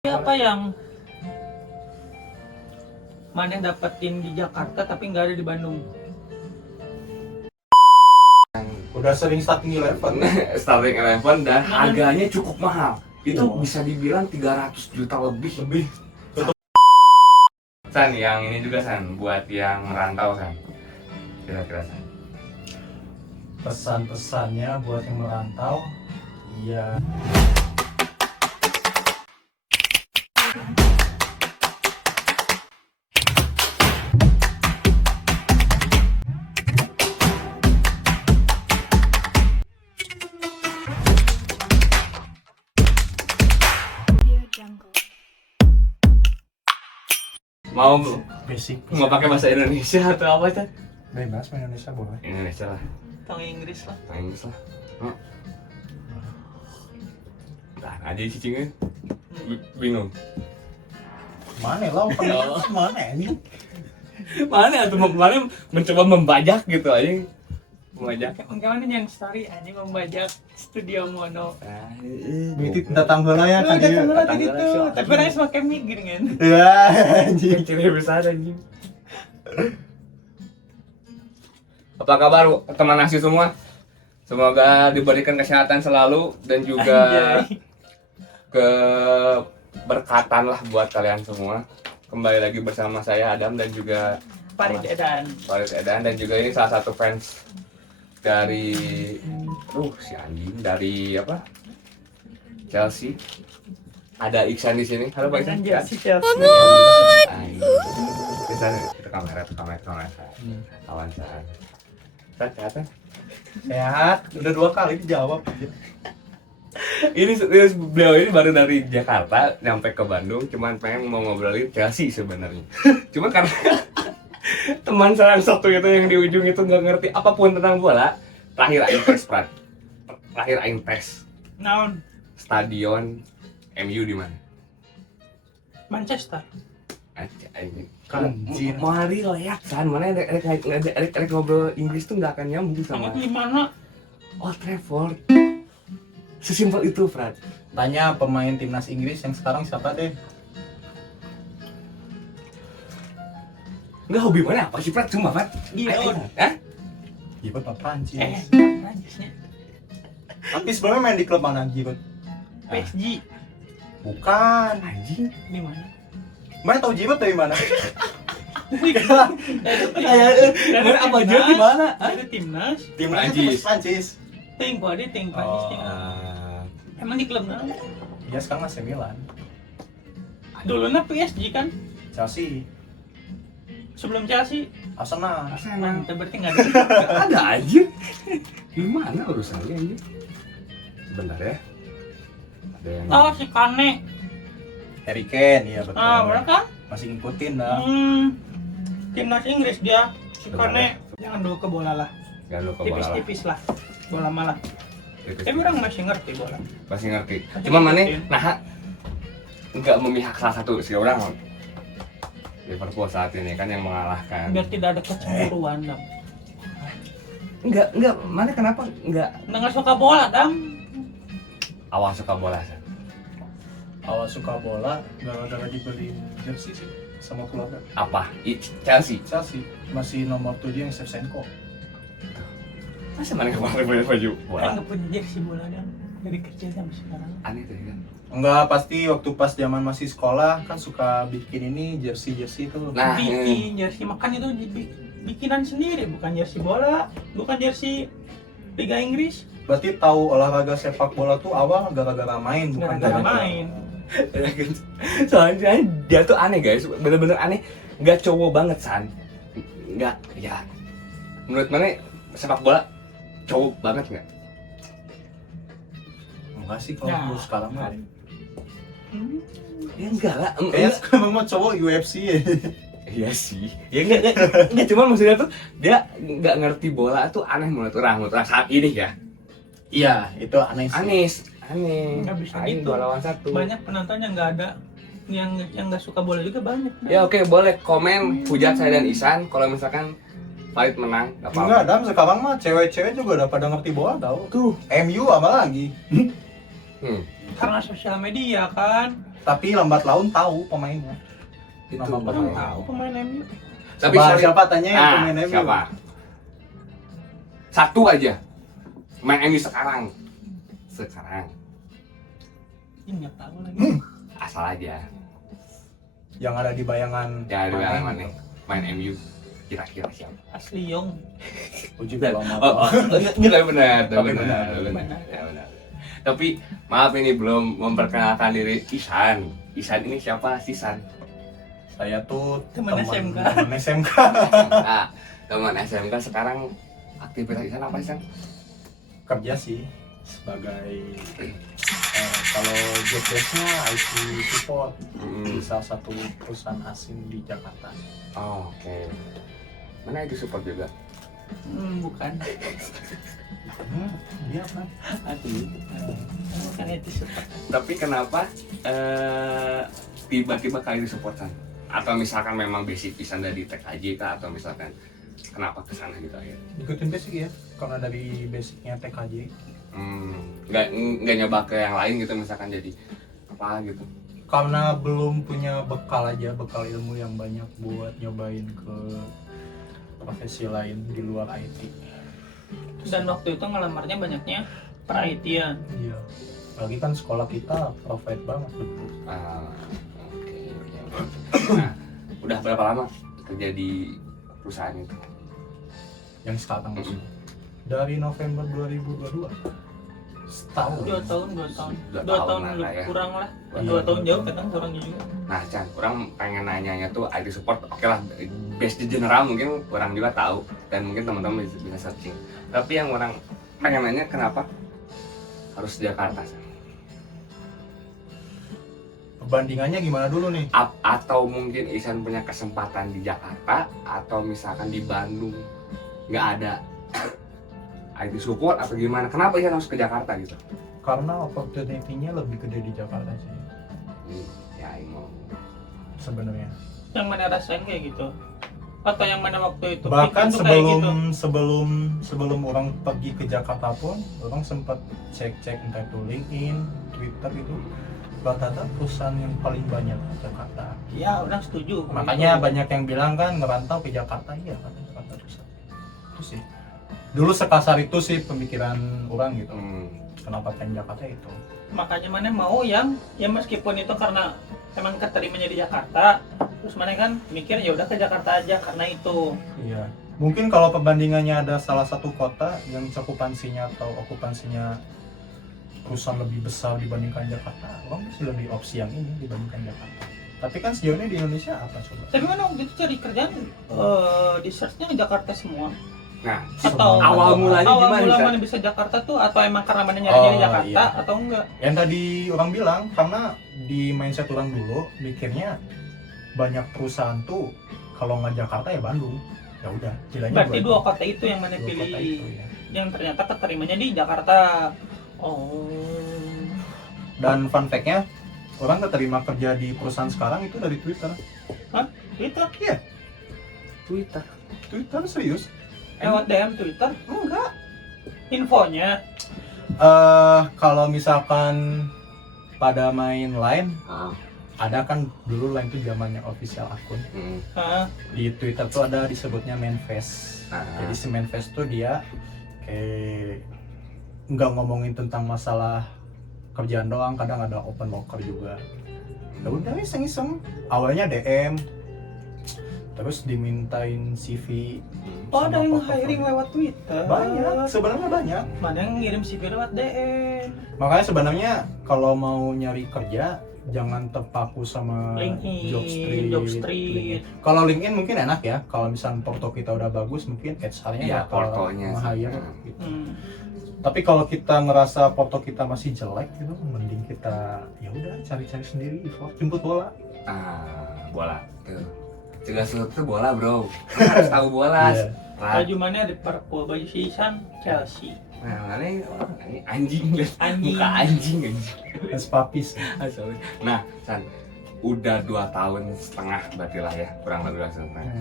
Apa yang mana dapetin di Jakarta tapi nggak ada di Bandung? Udah sering starting 11. Starting 11 dan harganya cukup mahal. Itu bisa dibilang 300 juta lebih. San, yang ini juga San, buat yang merantau San. Kira-kira San. Pesan-pesannya buat yang merantau, iya. Mau Basic. mau pakai bahasa Indonesia atau apa San? Bebas main Indonesia boleh. Indonesia lah, Tentang Inggris lah. bahasa Inggris lah. Nah, aja cicingnya bingung. Mana lah? Mana ini? Mana tuh kemarin mencoba membajak gitu aja. Membajak. Bagaimana yang story anjing membajak studio mono. Itu datang heula ya kan dia. Datang gitu. Tapi orangnya semakin mikir kan. Ya, anjing. Kecilnya besar anjing. Apa kabar teman nasi semua? Semoga diberikan kesehatan selalu dan juga keberkatan lah buat kalian semua. Kembali lagi bersama saya Adam dan juga Farid Edan. Farid Edan dan juga ini salah satu fans dari si anjing dari apa? Chelsea. Ada Iksan di sini. Halo Pak Iksan. Jersey Chelsea. Kita kamera. Kawan saya. Sehat. Sehat, udah 2 kali dijawab. Ini beliau ini baru dari Jakarta nyampe ke Bandung, cuman pengen mau ngobrolin Chelsea sebenarnya. Cuma karena teman saya yang satu itu yang di ujung itu nggak ngerti apapun tentang bola. Terakhir aing tes, Prat. Terakhir aing tes. Naon? Stadion MU di mana? Manchester. Anjir. Mau hari lihat kan mana rek ngobrol Inggris tuh nggak akan nyambung sama Sangat di mana? Old Trafford. Sesimpel itu, Frat. Tanya pemain timnas Inggris yang sekarang siapa deh? Enggak, hobi mana apa sih, Frat? Cuma, Frat. Giroud. Hah? Giroud apa Prancis? Prancisnya. Tapi sebelumnya main di klub mana Giroud? PSG. Bukan. Anjing. Di mana? Mana tahu Giroud dari mana? Mana apa aja di mana? Ada timnas. Tim Prancis. Ting Prancis, ting Prancis. Emang di klub mana? Dia sekarang AC Milan. Dulunya PSG kan? Chelsea. Sebelum Chelsea. Arsenal. Mantap, berarti nggak ada. Nggak ada aja. Gimana urusannya ini? Sebentar ya. Ada yang Oh, si Kane. Harry Kane, iya betul. Bener kan? Masih ngikutin dah. Timnas Inggris dia. Si Bener Kane. Jangan dulu ke bola lah. nggak lupa bola lah. Tipis-tipis lah. Bola malah. Tipis. Tapi orang masih ngerti bola. Masih ngerti. Masih Cuma mana? ngikutin. Nah, nggak memihak salah satu sih orang. Liverpool saat ini kan yang mengalahkan. Biar tidak ada kecemburuan, Dam. Enggak, mana kenapa enggak Nggak suka bola, Dam. awal suka bola San? Awal suka bola gara-gara dibeli jersey sih sama keluarga. Apa? Chelsea. Chelsea masih nomor 7 yang Shevchenko. Masa mana kemarin punya baju bola? Nggak punya jersey bola, Dam. Dari kecil sampai sekarang. Aneh tuh kan. Enggak, pasti waktu pas zaman masih sekolah kan suka bikin ini jersey itu. Nah, Bikin jersey, makan itu bikinan sendiri, bukan jersey bola, bukan jersey Liga Inggris. Berarti tahu olahraga sepak bola tuh awal gara-gara main bukan Gara-gara gara-gara main. Soalnya dia tuh aneh guys, bener-bener aneh. Nggak cowok banget San. Nggak, ya. Menurut mana sepak bola cowok banget nggak? Enggak sih kalau Nah. menurut sekarang mah. Ya enggak lah. Kayaknya sekarang mah cowok UFC ya. Iya sih. Ya enggak cuma maksudnya tuh dia nggak ngerti bola tuh aneh menurut orang saat ini ya. Iya, itu aneh sih. Aneh. Nggak bisa Aing gitu. 2 lawan 1. Banyak penonton yang nggak ada, yang nggak suka bola juga banyak. Ya oke, boleh komen hujat saya dan Isan kalau misalkan Farid menang, nggak apa-apa. Enggak, Dam, sekarang mah cewek-cewek juga udah pada ngerti bola tau. Tuh. MU apa lagi? Karena sosial media kan. Tapi lambat laun tahu pemainnya. Itu Nama Orang pemain. tahu pemain MU. tapi Siapa tanya yang pemain MU? siapa? Satu aja main MU sekarang. Ini nggak tahu lagi. Asal aja Yang ada di bayangan. ya di pemain. mana main MU kira-kira siapa? Asli Yong. Uji bola mata. Benar benar Tapi benar ya benar. Tapi maaf ini belum memperkenalkan diri Isan ini siapa sih San? Saya tuh Teman SMK. Teman SMK. Nah, teman SMK sekarang aktivitas Isan apa Isan? Kerja sih sebagai kalau job desk-nya IT support di salah satu perusahaan asing di Jakarta. Oh, oke. Mana itu support juga? Bukan. Dia apa? Aduh. Bukan itu support. Tapi kenapa tiba-tiba kali di support San? Atau misalkan memang basic pisan dari TKJ kah? Atau misalkan kenapa kesana gitu akhirnya? Ikutin basic ya, karena dari basicnya TKJ. Nggak nyoba ke yang lain gitu misalkan jadi apa gitu? Karena belum punya bekal ilmu yang banyak buat nyobain ke profesi lain di luar IT. Dan waktu itu ngelamarnya banyaknya per-IT-an. Iya. Lagi kan sekolah kita profit banget betul. Oke. Nah, udah berapa lama kerja di perusahaan itu? Yang sekarang dari November 2022. Setahun. 2 tahun. 2 2 tahun tahun lah ya. kurang lah. Iya, 2 tahun 2 jauh tahun. kadang orangnya juga. Nah, Chan, orang pengen nanyanya tuh IT support, oke lah, base di general mungkin orang juga tahu dan mungkin teman-teman bisa searching. Tapi yang orang pengen nanya kenapa harus di Jakarta, Chan? Perbandingannya gimana dulu nih? Atau mungkin Isan punya kesempatan di Jakarta atau misalkan di Bandung nggak ada IT support atau gimana? Kenapa Isan harus ke Jakarta gitu? Karena opportunity-nya lebih gede di Jakarta sih Ya, mau. sebenarnya. Yang mana rasain kayak gitu? Atau yang mana waktu itu? Bahkan pikir tuh kayak gitu? sebelum orang pergi ke Jakarta pun orang sempat cek entah itu LinkedIn, Twitter itu rata-rata perusahaan yang paling banyak di Jakarta. Ya, orang setuju. Makanya Gitu. banyak yang bilang kan ngerantau ke Jakarta, iya kan Jakarta pusat. Itu sih. Dulu sekasar itu sih pemikiran orang gitu. Kenapa pengen Jakarta itu? Makanya mana mau yang ya meskipun itu karena emang keterimanya di Jakarta, terus mana kan mikir ya udah ke Jakarta aja karena itu. Iya. Mungkin kalau perbandingannya ada salah satu kota yang cakupansinya atau okupansinya perusahaan lebih besar dibandingkan Jakarta, orang masih lebih opsi yang ini dibandingkan Jakarta. Tapi kan sejauh ini di Indonesia apa coba? Tapi mana waktu itu cari kerjaan di searchnya di Jakarta semua. Nah, Atau awal mulanya gimana, Zat? mana bisa Jakarta tuh atau emang karena mana nyarinya di Jakarta iya. atau enggak? Yang tadi orang bilang, karena di mindset orang dulu mikirnya banyak perusahaan tuh kalau nggak Jakarta ya Bandung. Ya udah, pilihannya Berarti dua kota itu yang mana dua pilih? kota itu, ya. Yang ternyata keterimanya di Jakarta. Oh. Dan fun fact-nya, orang keterima kerja di perusahaan sekarang itu dari Twitter. Twitter? Iya, Twitter. Twitter serius. Lewat DM Twitter? Enggak. Infonya? Kalau misalkan pada main Line, Ah. ada kan dulu Line itu zamannya official akun. Hah? Di Twitter tuh ada disebutnya manifest. Jadi si manifest tuh dia kayak nggak ngomongin tentang masalah kerjaan doang, kadang ada open locker juga. Ya udah iseng-iseng. Awalnya DM, terus dimintain CV. Oh, ada sama yang portofolio. hiring lewat Twitter? Banyak, sebenarnya banyak. Mana yang ngirim CV lewat DM? Makanya sebenarnya kalau mau nyari kerja jangan terpaku sama LinkedIn, Jobstreet. LinkedIn. Kalau LinkedIn mungkin enak ya. Kalau misalnya porto kita udah bagus, mungkin HR-nya Iya, bakal portonya sih. nge-hire gitu. Hmm. Tapi kalau kita ngerasa foto kita masih jelek gitu, mending kita ya udah cari-cari sendiri, jemput bola. Bola. Tuh. Segala sesuatu tuh bola, bro. Harus tahu bola. Iya. Baju mana Liverpool, baju si Isan Chelsea. Nah, ini anjing, Anjing. muka anjing. Es papis. Nah, San, udah 2 tahun setengah berarti lah ya, kurang lebih 2 tahun setengah.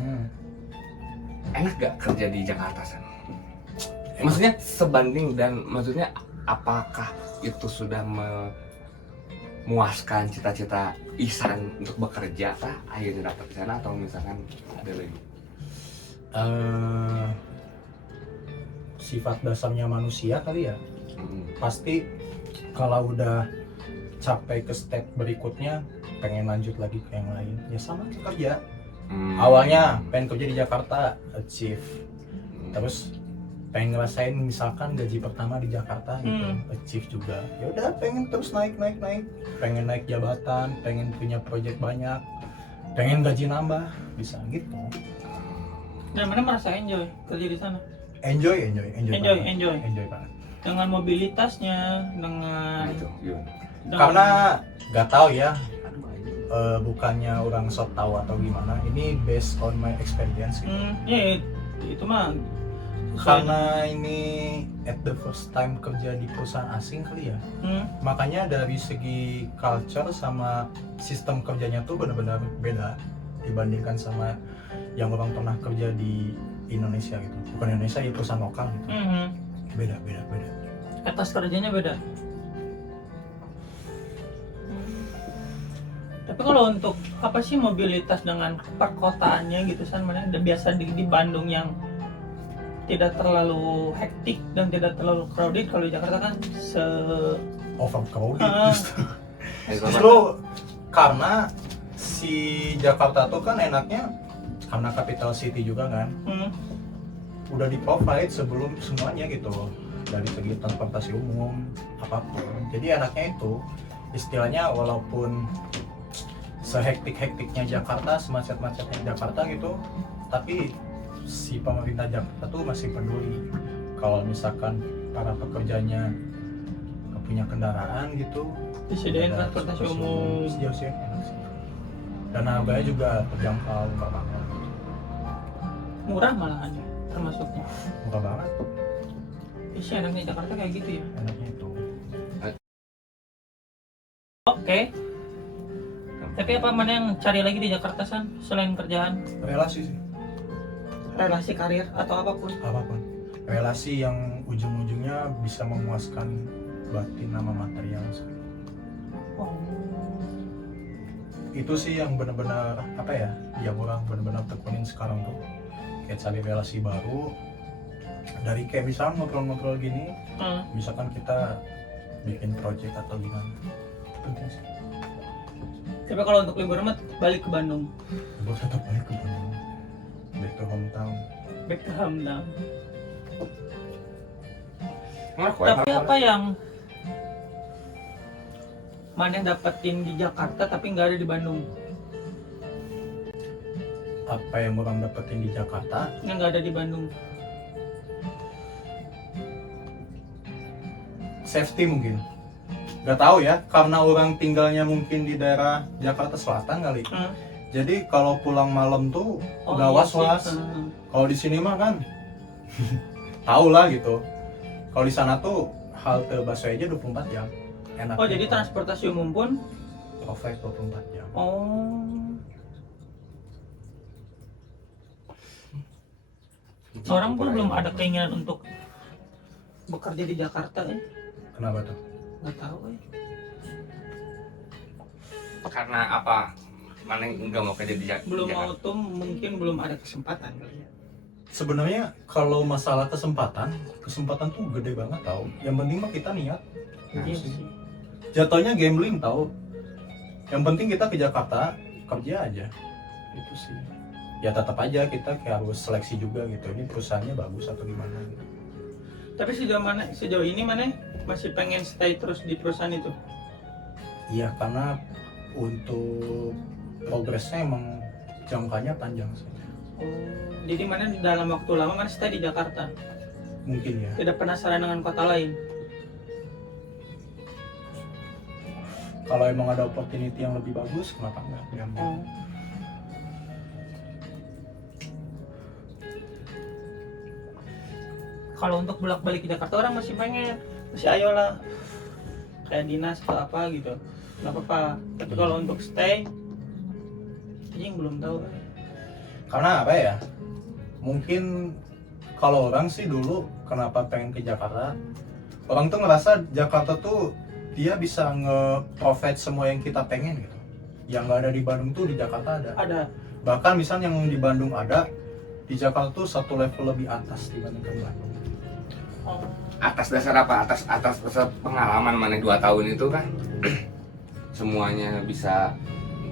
Enak gak kerja di Jakarta, San? Maksudnya sebanding dan maksudnya apakah itu sudah memuaskan cita-cita Ihsan untuk bekerja kah akhirnya dapat di sana atau misalkan ada lagi? Sifat dasarnya manusia kali ya, pasti kalau udah capek ke step berikutnya pengen lanjut lagi ke yang lain. Ya sama kayak kerja, awalnya pengen kerja di Jakarta, achieve, terus pengen ngerasain misalkan gaji pertama di Jakarta gitu, achieve juga. Ya udah pengen terus naik, pengen naik jabatan, pengen punya project banyak, pengen gaji nambah, bisa gitu. Dan mana merasa enjoy kerja di sana? Enjoy banget. Dengan mobilitasnya, dengan Itu gimana? Karena nggak tahu ya, bukannya orang sok tahu atau gimana, ini based on my experience gitu. ya itu mah Karena ini at the first time kerja di perusahaan asing kali ya, makanya dari segi culture sama sistem kerjanya tuh benar-benar beda dibandingkan sama yang orang pernah kerja di Indonesia gitu. Bukan Indonesia, ya perusahaan lokal gitu. Beda. atas kerjanya beda. Tapi kalau untuk apa sih mobilitas dengan perkotaannya gitu San, mana ada biasa di Bandung yang tidak terlalu hektik dan tidak terlalu crowded. Kalau di Jakarta kan Overcrowded justru karena si Jakarta tuh kan enaknya karena capital city juga kan, udah di provide sebelum semuanya gitu, dari segi transportasi umum apapun. Jadi enaknya itu istilahnya walaupun sehektik-hektiknya Jakarta, semacet-macetnya Jakarta gitu, tapi si pemerintah Jakarta tuh masih peduli kalau misalkan para pekerjanya nggak punya kendaraan gitu, disediain transportasi umum. Iya sih, enak sih. Dan harganya juga terjangkau, murah banget. Murah malahan ya termasuknya. Murah banget, Isi enaknya Jakarta kayak gitu ya. enaknya itu. Oke. Tapi apa mana yang cari lagi di Jakarta San selain kerjaan? Relasi sih, Relasi karir atau apapun? apapun. Relasi yang ujung-ujungnya bisa memuaskan batin sama material. Oh. Itu sih yang benar-benar apa ya, yang orang benar-benar tekunin sekarang tuh, kayak cari relasi baru dari kayak misalnya ngobrol-ngobrol gini, misalkan kita bikin project atau gimana, itu penting sih. Tapi kalau untuk liburan mah balik ke Bandung. Gue tetap balik ke Bandung, back to hometown. Back to hometown. Ngaku Tapi apa yang mana yang dapetin di Jakarta tapi nggak ada di Bandung? Apa yang orang dapetin di Jakarta Yang nggak ada di Bandung? safety mungkin. Gak tahu ya, karena orang tinggalnya mungkin di daerah Jakarta Selatan kali. Jadi kalau pulang malam tuh nggak was-was. Kalau di sini mah kan tahu lah gitu. Kalau di sana tuh halte busway aja 24 jam. Enak. Oh jadi transportasi umum pun? Provide 24 jam. Oh. Orang pun belum ada keinginan untuk bekerja di Jakarta ya? Kenapa tuh? Nggak tahu ya. Karena apa? Mana yang nggak mau kerja di Belum Jakarta? mau tuh mungkin belum ada kesempatan kali ya. Sebenarnya kalau masalah kesempatan tuh gede banget tau. Yang penting mah kita niat. Iya sih. Jatuhnya gambling tau. Yang penting kita ke Jakarta kerja aja. Itu sih. Ya tetap aja kita kayak harus seleksi juga gitu. Ini perusahaannya bagus atau gimana gitu. Tapi sejauh ini mana masih pengen stay terus di perusahaan itu? Iya, karena untuk progresnya emang jangkanya panjang sih. Oh, jadi mana di dalam waktu lama mana stay di Jakarta? Mungkin ya. Tidak penasaran dengan kota lain? Kalau emang ada opportunity yang lebih bagus, kenapa enggak diambil? Oh. Kalau untuk bolak-balik ke Jakarta orang masih pengen, masih ayo lah, kayak dinas atau apa gitu, nggak apa-apa. Tapi kalau untuk stay, anjing belum tahu. Karena apa ya? Mungkin kalau orang sih dulu kenapa pengen ke Jakarta? Orang tuh ngerasa Jakarta tuh dia bisa nge-provide semua yang kita pengen gitu. Yang nggak ada di Bandung tuh di Jakarta ada. Ada. Bahkan misalnya yang di Bandung ada, di Jakarta tuh satu level lebih atas dibandingkan Bandung. Oh. Atas dasar apa? Atas dasar pengalaman mana 2 tahun itu kan semuanya bisa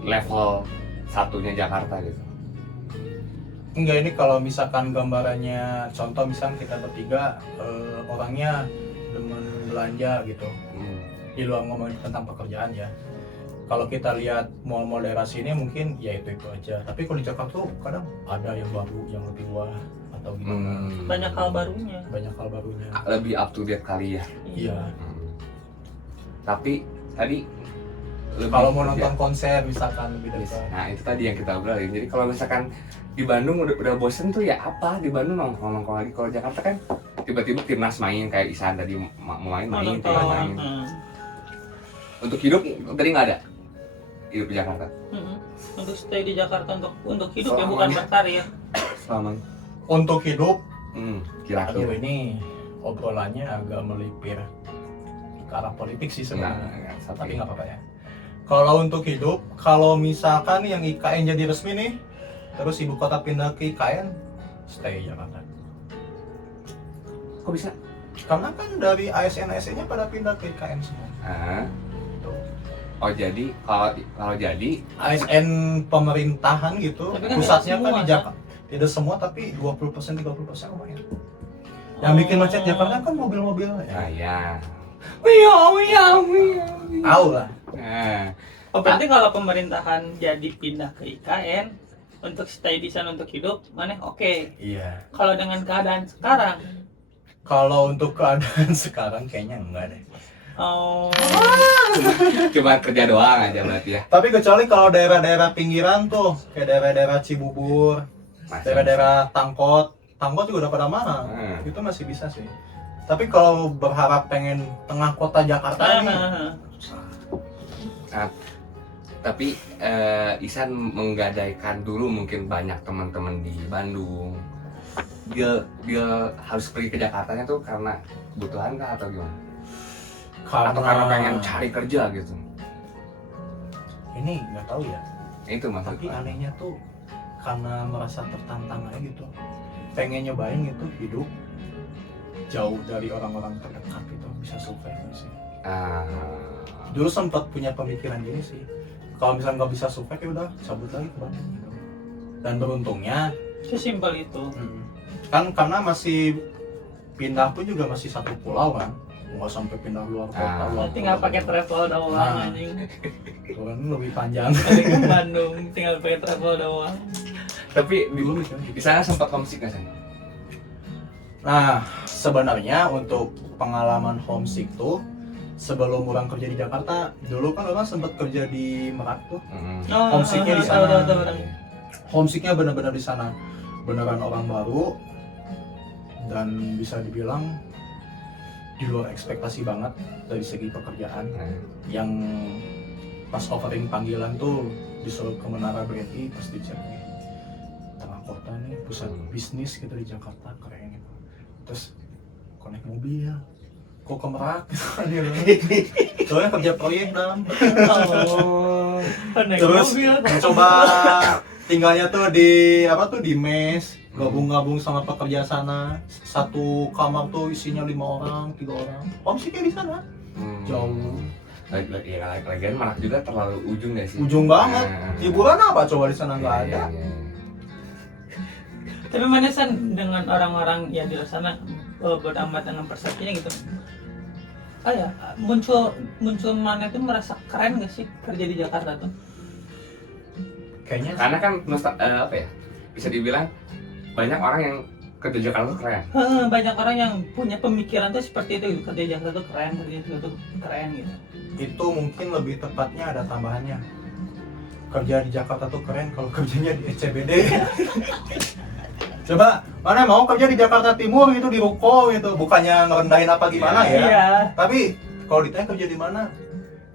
level satunya Jakarta gitu. Enggak, ini kalau misalkan gambarannya, contoh misalnya kita bertiga orangnya demen belanja gitu. Di luar ngomongin tentang pekerjaan ya. Kalau kita lihat mall-mall daerah sini mungkin ya itu aja. Tapi kalau di Jakarta tuh kadang ada yang baru, yang lebih wah atau gimana. Banyak hal barunya. Banyak hal barunya. Lebih up to date kali ya. Iya. Tapi tadi lebih Kalau mau kerja. nonton konser misalkan lebih dekat. Nah itu tadi yang kita obrolin. Jadi kalau misalkan di Bandung udah bosen tuh ya apa di Bandung nongkrong lagi. Kalau Jakarta kan tiba-tiba timnas main kayak Isan tadi mau main Nonton. timnas main. Untuk hidup tadi nggak ada hidup di Jakarta Untuk stay di Jakarta untuk hidup ya, Selamanya. bukan berkarir. selama. Untuk hidup, aduh Kira-kira. ini obrolannya agak melipir ke arah politik sih sebenarnya. Tapi nggak apa-apa ya. Kalau untuk hidup, kalau misalkan yang IKN jadi resmi nih, terus ibu kota pindah ke IKN, stay Jakarta. Kok bisa? Karena kan dari ASN-ASN-nya pada pindah ke IKN semua. Tuh. Oh jadi kalau jadi ASN pemerintahan gitu, Tapi kan pusatnya tidak kan di semua, Jakarta. Tidak semua, tapi 20% 30% lumayan. Yang bikin macet Jakarta kan mobil-mobil ya. ya. Tahu lah. Nah, Oh, berarti kalau pemerintahan jadi pindah ke IKN untuk stay di sana untuk hidup, mana oke. Iya. Kalau dengan keadaan sekarang, Kalau untuk keadaan sekarang kayaknya enggak deh. oh, cuma kerja doang aja berarti ya. Tapi kecuali kalau daerah-daerah pinggiran tuh, kayak daerah-daerah Cibubur, daerah-daerah Tangkot juga udah pada mana? Itu masih bisa sih. Tapi kalau berharap pengen tengah kota Jakarta nih, Nah, tapi Isan menggadaikan dulu mungkin banyak teman-teman di Bandung. Dia harus pergi ke Jakartanya tuh karena kebutuhan kah atau gimana? Atau karena pengen cari kerja gitu? ini nggak tahu ya. Itu Tapi maksudnya. anehnya tuh karena merasa tertantang aja gitu, pengen nyobain gitu hidup jauh dari orang-orang terdekat gitu, bisa survive sih. Dulu sempat punya pemikiran gini sih, kalau misalnya nggak bisa survive ya udah cabut lagi ke Bandung gitu. Dan beruntungnya sesimpel itu. kan karena masih pindah pun juga masih satu pulau kan, nggak sampai pindah luar kota. luar Tinggal pulau. pakai travel doang Nah. anjing. Itu kan lebih panjang. Dari ke Bandung tinggal pakai travel doang. Tapi Dulu di sana sempat homesick nggak sih? Nah, sebenarnya untuk pengalaman homesick tuh sebelum orang kerja di Jakarta, dulu kan orang sempat kerja di Merak tuh. Homesicknya di sana. Homesicknya benar-benar di sana, beneran orang baru dan bisa dibilang di luar ekspektasi banget dari segi pekerjaan. Yang pas offering panggilan tuh disuruh ke Menara BRI, pas dicek nih tengah kota nih, pusat bisnis gitu di Jakarta, keren gitu. Terus konek mobil, kok ke Merak soalnya kerja proyek dalam. Oh, Terus coba tinggalnya tuh di di mes, gabung-gabung sama pekerja sana, satu kamar tuh isinya 5 orang, 3 orang. Homesicknya di sana jauh, Lagian Merak juga terlalu ujung gak sih? ujung banget. Hiburan apa coba di sana nggak ada. Tapi mana San dengan orang-orang ya di sana beramat dengan persepsinya gitu. Ya, muncul mana tuh merasa keren gak sih kerja di Jakarta tuh? Kayaknya Karena kan apa ya? Bisa dibilang banyak orang yang kerja Jakarta tuh keren. Banyak orang yang punya pemikiran tuh seperti itu gitu. Kerja di Jakarta tuh keren, kerja di Jakarta tuh keren gitu. itu mungkin lebih tepatnya ada tambahannya. Kerja di Jakarta tuh keren kalau kerjanya di SCBD. Coba, mana mau kerja di Jakarta Timur gitu, di Ruko gitu, bukannya ngerendahin apa gimana ya. Iya. Tapi kalau ditanya kerja di mana?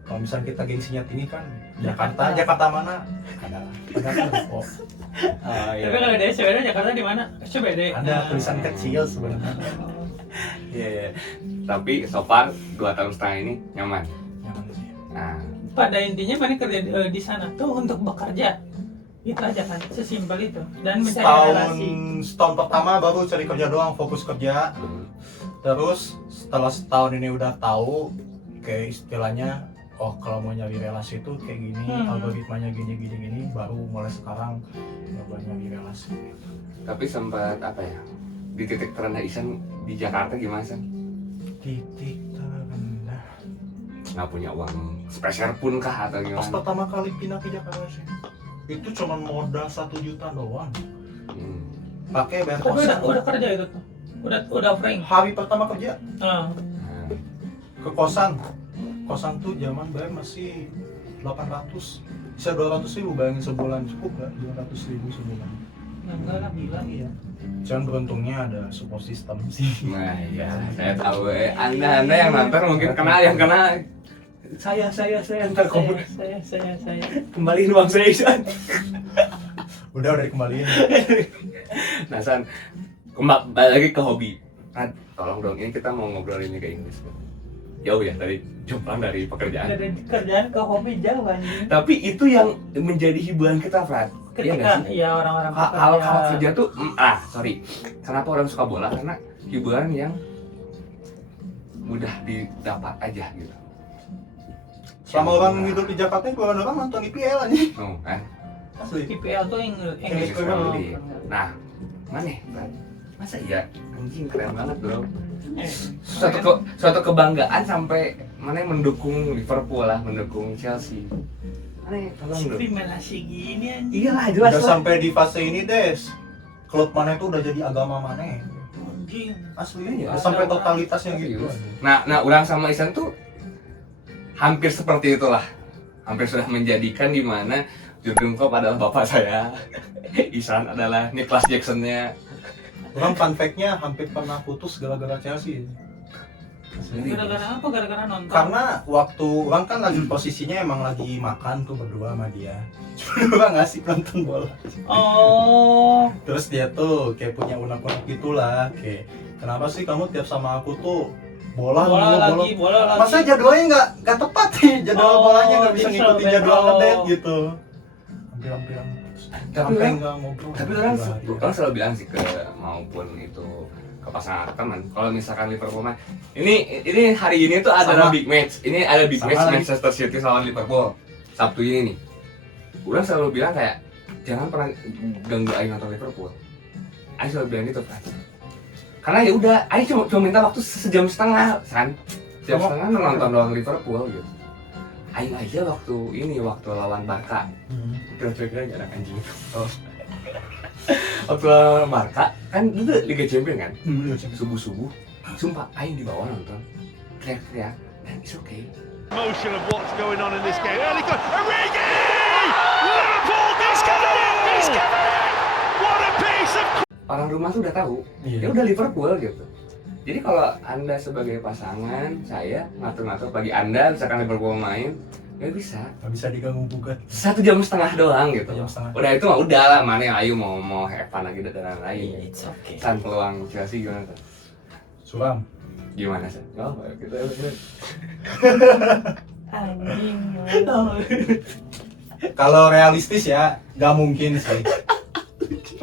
Kalau misalnya kita gengsinya tinggi kan, Jakarta mana? Ada Ruko. Tapi kalau di SCBD Jakarta di mana? SCBD. Ada tulisan kecil sebenarnya. Iya. Tapi so far 2 tahun setengah ini nyaman. Nah, pada intinya mana kerja di sana tuh untuk bekerja, itu aja kan, sesimpel itu, dan mencari relasi. Setahun pertama baru cari kerja doang, fokus kerja. Terus setelah setahun ini udah tahu kayak istilahnya, oh kalau mau nyari relasi itu kayak gini, algoritmanya gini, baru mulai sekarang nyoba nyari relasi. tapi sempat apa ya, di titik terendah Isan di Jakarta gimana San? Titik terendah Nggak punya uang sepeser pun kah atau pas gimana? pertama kali pindah ke Jakarta sih, itu cuma modal 1 juta doang, pakai bayar Tapi kosan. udah kerja itu tuh, udah frame. Hari pertama kerja Ah, Nah, ke kosan tuh zaman bayar masih 800, bisa 200.000, bayangin sebulan cukup gak? 200.000 sebulan. enggak lah, gila. Iya. Cuman beruntungnya ada support system sih. nah ya, saya tahu anda yang nonton mungkin kenal, yang kena saya ntar Saya. kembaliin uang saya Isan. Udah dikembaliin. Nah San, balik lagi ke hobi. Kan, tolong dong, ini kita mau ngobrol ini ke Inggris. Jauh ya tadi, jomplang dari pekerjaan. Dari kerjaan ke hobi jauh anjing. Tapi itu yang menjadi hiburan kita, Fran. Iya nggak Ketika sih? ya orang-orang Kalau kerja tuh, sorry. Kenapa orang suka bola? Karena hiburan yang mudah didapat aja gitu. Selama orang hidup di Jakarta, kebanyakan orang nonton IPL aja. Oh, kan? Asli. IPL tuh English English Premier League. Nah, mana Fran? Masa iya? Anjing keren banget bro. Suatu kebanggaan sampai mana mendukung Liverpool lah, mendukung Chelsea. Mana tolong dong. diskriminasi gini anjing. Iyalah jelas Udah lah. sampai di fase ini, Des. Klub mana itu udah jadi agama mana? Anjing. Asli, Iya. udah sampai totalitasnya gitu. Nah, orang sama Isan tuh hampir seperti itulah. Hampir sudah menjadikan di mana Jurgen Klopp adalah bapak saya. Isan adalah Nicholas Jackson-nya. Orang fun fact-nya hampir pernah putus gara-gara Chelsea. Gara-gara apa? Gara-gara nonton. Karena waktu orang kan lagi posisinya emang lagi makan tuh berdua sama dia. Cuma orang ngasih nonton bola. Oh, Terus dia tuh kayak punya unek-unek gitulah, kayak kenapa sih kamu tiap sama aku tuh bola bola lagi. Masa jadwalnya nggak tepat nih, jadwal Oh, bolanya nggak bisa jadi ngikutin selalu jadwal bentol. ngedate gitu. Hampir sampai orang- nggak ngobrol. Tapi orang selalu bilang sih ke maupun itu ke pasangan teman, kalau misalkan Liverpool main, ini hari ini tuh ada Sama. big match. Ini ada big Sama match lagi. Manchester City lawan Liverpool Sabtu ini nih. Orang selalu bilang kayak jangan pernah ganggu Aing nonton Liverpool. Aing selalu bilang gitu kan. Karena ya udah, Aing cuma minta waktu sejam setengah kan. Sejam Kamu- setengah nonton doang Liverpool gitu. Aing aja waktu lawan Barca. Kira-kira anak anjing. Oh. Waktu lawan Barca kan itu Liga Champions kan. Subuh-subuh, sumpah Aing di bawah nonton, teriak-teriak, dan it's okay. Motion of what's going on in this game. Early goal. Origi! Liverpool discovered it! What a piece of... Orang rumah tuh udah tahu, Iya. ya udah Liverpool gitu. Jadi kalau Anda sebagai pasangan, saya ngatur-ngatur bagi Anda, misalkan Liverpool main, ya bisa. Nggak bisa diganggu gugat. 1,5 jam doang gitu. 1,5 jam. Udah itu mah udah lah, mana yang ayo mau have fun lagi dan lain-lain. It's okay. San peluang Chelsea gimana tuh? Suram. Gimana sih? Oh, kita Anjing. Kalau realistis ya, nggak mungkin sih.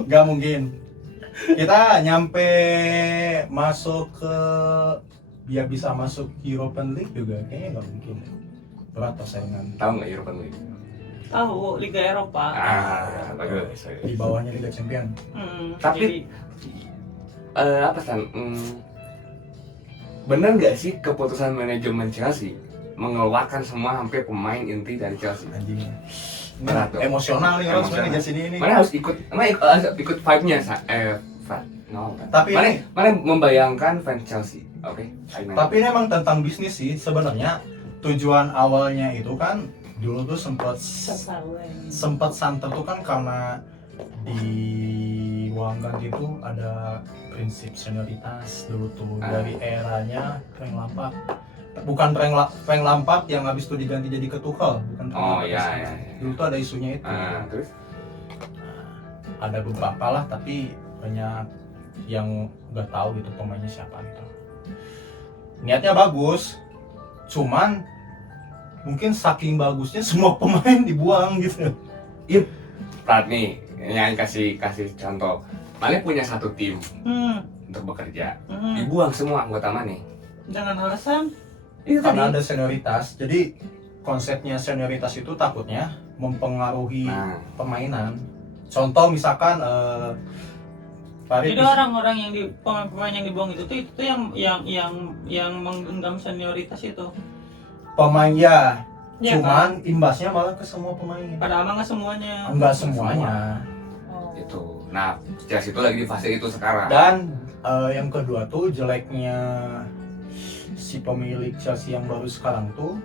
Nggak mungkin. Kita nyampe masuk ke biar bisa masuk European League juga kayaknya nggak mungkin. Berat persaingan. tahu nggak European League? Tahu Liga Eropa. Bagus. Di bawahnya Liga Champion. Tapi apa San? Bener nggak sih keputusan manajemen Chelsea mengeluarkan semua hampir pemain inti dari Chelsea? Anjing. Berat tuh. Emosional nih orang Emosional. sebenarnya di sini ini. Mana harus ikut vibe-nya no. Tapi mana ini- mana membayangkan fans Chelsea. Oke. Tapi ini emang tentang bisnis sih sebenarnya. Tujuan awalnya itu kan dulu tuh sempat santer tuh kan karena di Wanggan itu ada prinsip senioritas dulu tuh dari eranya Frank Lampard. Bukan Frank Lampard yang habis itu diganti jadi ke Tuchel, bukan Frank Oh Lampard. iya. Dulu tuh ada isunya itu. Terus Ada beberapa lah tapi banyak yang nggak tahu gitu pemainnya siapa gitu. Niatnya bagus, cuman mungkin saking bagusnya semua pemain dibuang gitu. Prat nih, yang kasih contoh. Mana punya satu tim untuk bekerja, dibuang semua anggota mana? Dengan alasan Karena ada senioritas, jadi konsepnya senioritas itu takutnya mempengaruhi permainan. Contoh misalkan Farid jadi orang-orang yang di pemain yang dibuang itu yang menggenggam senioritas itu. pemain ya, Ya, cuman imbasnya malah ke semua pemain. Padahal mah nggak semuanya. Enggak semuanya. Oh. Itu. Nah, Chelsea itu lagi di fase itu sekarang. Dan yang kedua tuh jeleknya si pemilik Chelsea yang baru sekarang tuh,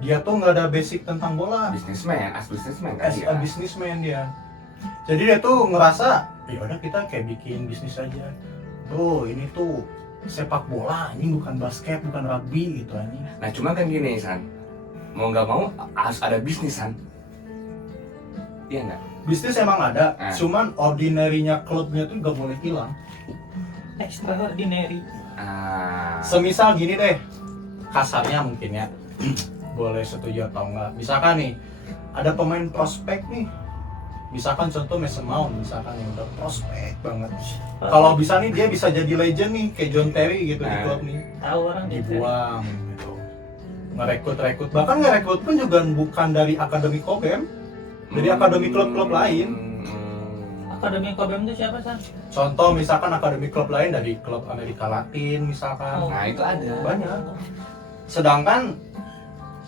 dia tuh nggak ada basic tentang bola. Businessman kan As dia. a businessman dia. Jadi dia tuh ngerasa, ya udah kita kayak bikin bisnis aja. Bro, ini tuh sepak bola, ini bukan basket, bukan rugby gitu anjing. Nah, cuma kan gini, San. Mau nggak mau harus ada bisnis, San. Iya nggak? Bisnis emang ada, Ah. cuman ordinary-nya klubnya tuh nggak boleh hilang. Extraordinary. Semisal gini deh, kasarnya mungkin ya, boleh setuju atau enggak. Misalkan nih, ada pemain prospek nih, misalkan contoh Mason Mount, misalkan yang udah prospek banget. Kalau bisa nih dia bisa jadi legend nih, kayak John Terry gitu di klub nih. Tahu orang Dibuang gitu. Ngerekrut, bahkan ngerekrut pun juga bukan dari akademi Kobem, dari akademi klub-klub lain. Akademi Kobem itu siapa, San? Contoh misalkan akademi klub lain dari klub Amerika Latin misalkan. Nah, itu ada. Banyak. Sedangkan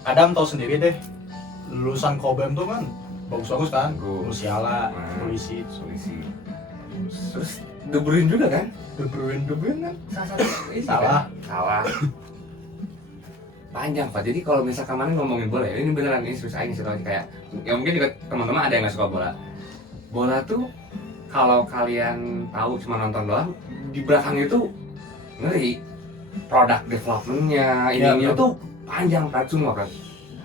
Adam tahu sendiri deh, lulusan Kobem tuh kan bagus-bagus kan, Bagus. Musiala, Nah. Pulisic, Terus De Bruyne juga kan? De Bruyne kan salah. Salah. Panjang Pak. Jadi kalau misalkan mana ngomongin bola ya, ini beneran ini serius aja sih kayak ya mungkin juga teman-teman ada yang nggak suka bola. Bola tuh kalau kalian tahu cuma nonton doang, di belakang itu ngeri. Product developmentnya ini Ya, tuh panjang kan semua kan.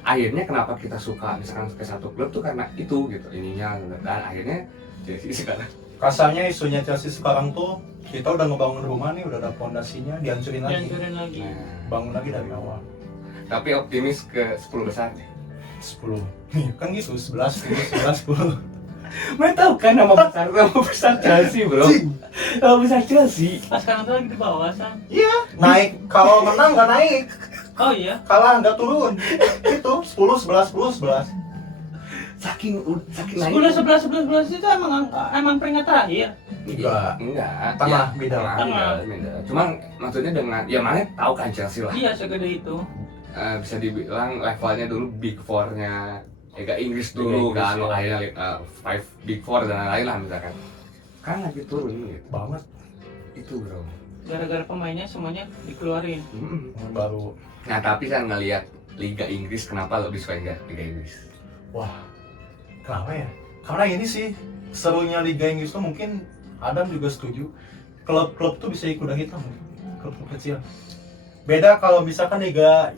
Akhirnya kenapa kita suka misalkan ke satu klub tuh karena itu gitu ininya dan akhirnya jadi sekarang Kasarnya isunya Chelsea sekarang tuh, kita udah ngebangun rumah nih, udah ada fondasinya, dihancurin lagi. Dihancurin lagi. Bangun lagi dari awal. tapi optimis ke 10 besar nih. 10. Nih, kan gitu, 11, 10. Mereka tahu kan nama besar Chelsea bro. Nama besar Chelsea. Pas sekarang tuh lagi di bawah, San. Iya, naik. Kalau menang nggak naik. Oh iya. Kalah nggak turun. Itu 10, 11. Saking 10, 11 itu emang peringkat terakhir. Enggak. Tengah, beda. Beda. Cuman maksudnya dengan ya mana tahu kan Chelsea lah. Iya, segede itu. Bisa dibilang levelnya dulu Big Four-nya Liga Inggris dulu Liga kan, Inggris, ya. akhirnya Five Big Four dan lain-lain lah misalkan. Kan lagi turun gitu. Banget. Itu bro. Gara-gara pemainnya semuanya dikeluarin. Baru. Nah tapi kan ngelihat Liga Inggris kenapa lebih suka Liga Inggris? Wah, kenapa ya? Karena ini sih serunya Liga Inggris tuh mungkin Adam juga setuju. Klub-klub tuh bisa ikut kuda hitam, klub-klub kecil. Beda kalau misalkan Liga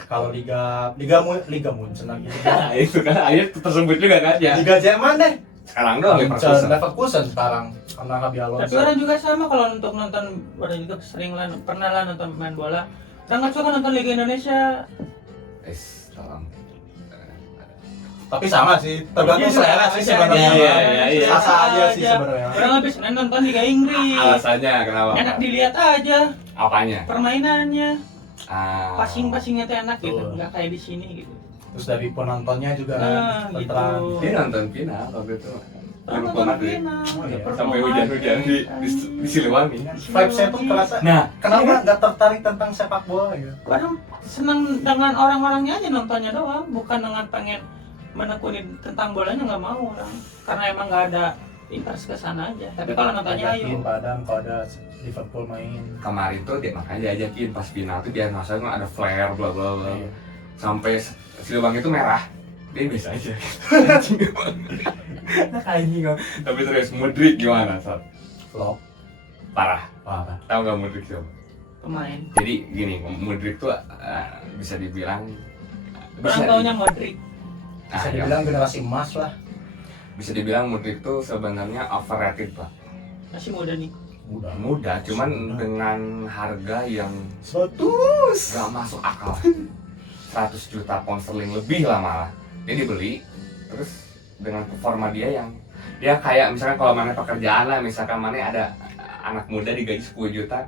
Munchen lagi. Nah, itu kan akhirnya tersebut juga kan ya. Liga Jerman deh. Sekarang doang Leverkusen sekarang karena Xabi Tapi Alonso. orang juga sama kalau untuk nonton, orang juga sering lah, pernah lah nonton main bola. Orang nggak suka nonton Liga Indonesia. Tolong. Tapi sama sih, tergantung Iya, selera sih sebenarnya. Iya. Sasa aja sih sebenarnya. Orang lebih senang nonton Liga Inggris. Alasannya kenapa? Enak dilihat aja Apanya? permainannya. Passing-passing. Passingnya tuh enak gitu, Betul. nggak kayak di sini gitu. Terus dari penontonnya juga Nah, tenteram. gitu. Dia nonton final waktu itu. Orang Lupa nonton banget deh. final, Oh, iya. performa Sampai hujan-hujan di Siliwangi. Vibes-nya tuh terasa. Nah, Kenapa nggak tertarik tentang sepak bola gitu? Orang senang dengan orang-orangnya aja nontonnya doang, bukan dengan pengen menekuni tentang bolanya, nggak mau orang. Karena emang nggak ada interest ke sana aja. Tapi kalau nontonnya ayo. Ajakin Padang kalau ada Liverpool main. kemarin tuh dia makanya diajakin pas final tuh biar masanya ada flare bla bla bla. Iya. Sampai Siliwangi itu merah. Dia biasa aja. Nah, anjing kok. Tapi terus Mudrik gimana, Sob? Flop. Parah. Parah. Tahu nggak Mudrik siapa? Pemain. Jadi gini, Mudrik tuh bisa dibilang Orang taunya Modric. Bisa ya. dibilang generasi emas lah. Bisa dibilang Mudrik tuh sebenarnya overrated, Pak. Masih muda nih. Mudah, cuman dengan harga yang 100. gak masuk akal. 100 juta pound sterling lebih lah malah. Dia dibeli terus dengan performa dia yang ya kayak misalkan kalau mana pekerjaan lah, misalkan mana ada anak muda digaji 10 juta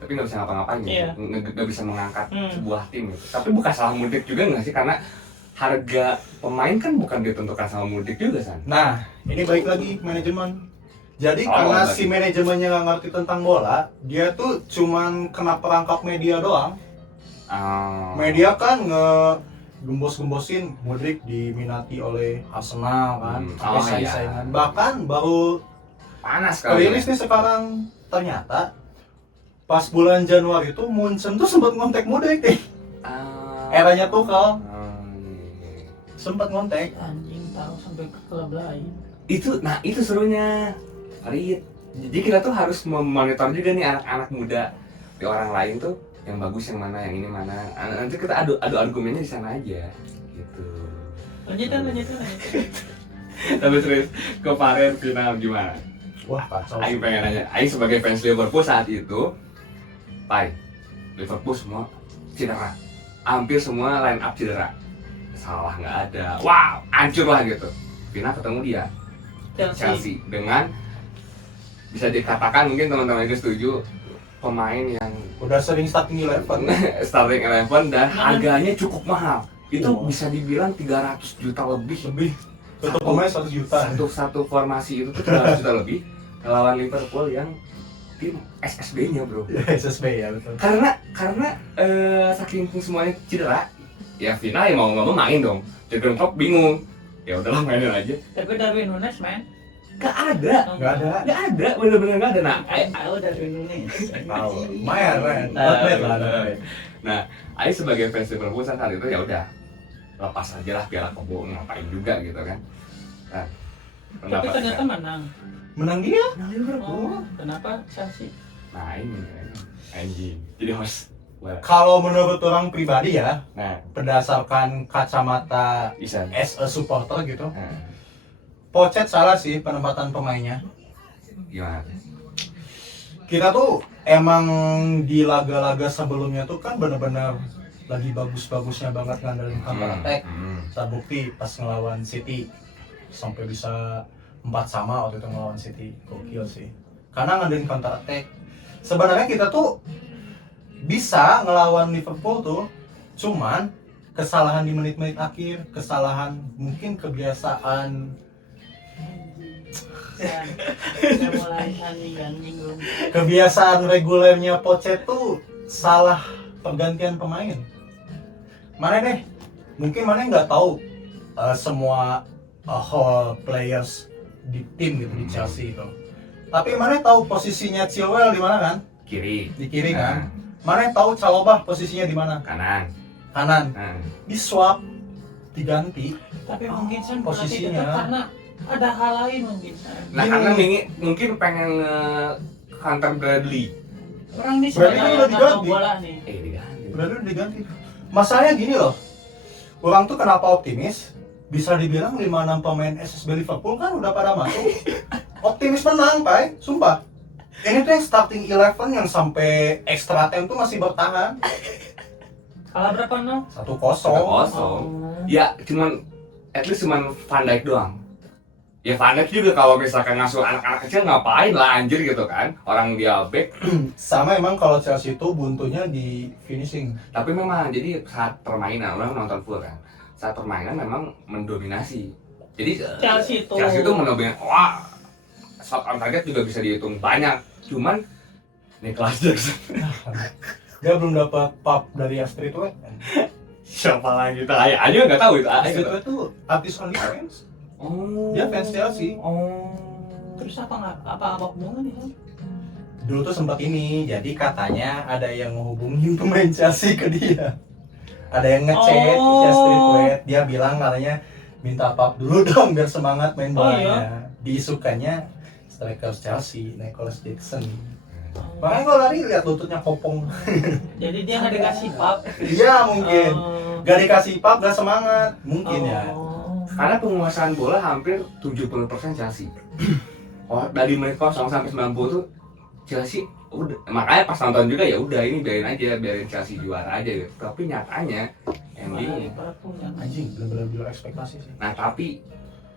tapi nggak bisa ngapa-ngapain Iya. nggak bisa mengangkat sebuah tim gitu. Tapi bukan salah Mudrik juga nggak sih, karena harga pemain kan bukan ditentukan sama Mudrik juga San. Nah, ini balik lagi manajemen. Jadi Oh, karena lagi. si manajemennya nggak ngerti tentang bola, dia tuh cuman kena perangkap media doang. Media kan gembos-gembosin Mudrik diminati oleh Arsenal kan, Oh, iya. saingan. Bahkan baru Panas kali. rilis nih sekarang, ternyata pas bulan Januari itu Munchen tuh sempat ngontek Mudrik nih. Eranya Tuchel sempat ngontek. Anjing tahu sampai ke klub lain. Itu serunya. Farid. Jadi kita tuh harus memonitor juga nih anak-anak muda di orang lain tuh yang bagus yang mana, yang ini mana. Nanti kita adu argumennya di sana aja gitu. Lanjutan. Tapi serius, kemarin final gimana? Wah, kacau. Aing pengen nanya, Aing sebagai fans Liverpool saat itu, Liverpool semua cedera, hampir semua line up cedera, salah nggak ada, wow, hancur lah gitu. Final ketemu dia, Chelsea dengan bisa dikatakan mungkin teman-teman itu setuju pemain yang Udah sering starting 11. starting 11 dan harganya cukup mahal. Itu bisa dibilang 300 juta lebih. Untuk pemain 1 juta. Satu formasi itu tuh 300 juta lebih lawan Liverpool yang tim SSB-nya bro. SSB ya betul. Karena saking semuanya cedera, ya final ya mau nggak mau main dong. Jurgen Klopp bingung. Ya udahlah mainin aja. Tapi Darwin Nunes main. Gak ada, bener-bener gak ada. Nah, Ayo Darwin Nunes. Tahu. Lumayan. Nah, Aing sebagai fans Liverpool saat itu ya udah lepas aja lah Piala Kebo, ngapain juga gitu kan. Nah, Tapi ternyata menang. Menang dia. Oh, kenapa Chelsea? Nah ini anjing, jadi host. Kalau menurut orang pribadi ya, Nah, berdasarkan kacamata Isan. as a supporter gitu, Nah, Pochet salah sih penempatan pemainnya. gimana? Kita tuh emang di laga-laga sebelumnya tuh kan benar-benar lagi bagus-bagusnya banget ngandelin counter attack. Terbukti pas ngelawan City sampai bisa 4-4 waktu itu ngelawan City, gokil sih. Karena ngandelin counter attack. Sebenarnya kita tuh bisa ngelawan Liverpool tuh, cuman kesalahan di menit-menit akhir, kesalahan mungkin kebiasaan, Saya mulai anjing kebiasaan regulernya Pochet tuh salah pergantian pemain. Mana deh? Mungkin mana nggak tahu semua whole players di tim gitu di Chelsea itu. Tapi mana tahu posisinya Chilwell di mana kan? Kiri. Di kiri kan? Mana tahu Chalobah posisinya di mana? Kanan. Kanan. Nah, Di swap, diganti. Tapi mungkin San Posisinya. posisinya karena ada hal lain mungkin San. nah Gini. karena mungkin pengen counter Bradley. Orang ini Berarti kan udah sebenarnya nggak tahu diganti. bola nih. Diganti. Berarti udah diganti. Masalahnya gini loh. Orang tuh kenapa optimis? Bisa dibilang 5-6 pemain SSB Liverpool kan udah pada masuk. Optimis menang, Pai. Sumpah. Ini tuh yang starting 11 yang sampai extra time tuh masih bertahan. Kalah berapa nol? 1-0. Oh. Ya cuman at least cuman Van Dijk doang. Ya Van Dijk juga kalau misalkan ngasuh anak-anak kecil ngapain lah anjir gitu kan. Orang dia back. Sama emang kalau Chelsea itu buntunya di finishing. Tapi memang jadi saat permainan, orang nonton full kan. Saat permainan memang mendominasi. Jadi Chelsea itu mendominasi. Wah, shot on target juga bisa dihitung banyak. Cuman Nicholas Jackson. Dia belum dapat pub dari Astrid Wet. Siapa lagi? Aja nggak tahu itu. Astrid Wet tuh artis only fans. Oh. Dia fans Chelsea. Oh. terus apa hubungannya? Dulu tuh sempat ini, jadi katanya ada yang menghubungin pemain Chelsea ke dia. Ada yang ngechat si Astrid Wet, dia bilang katanya minta pub dulu dong biar semangat main bolanya. Diisukannya striker Chelsea, Nicholas Jackson. Makanya gue lari lihat lututnya kopong. Jadi dia nggak dikasih pub. Iya mungkin. Gak dikasih pub, gak semangat. Mungkin ya. Karena penguasaan bola hampir 70% Chelsea. Oh, dari menit 0 sampai 90 tuh Chelsea udah, makanya pas nonton juga ya udah ini biarin Chelsea juara aja gitu. Tapi nyatanya ending. Anjing, bener-bener di luar ekspektasi sih. Nah tapi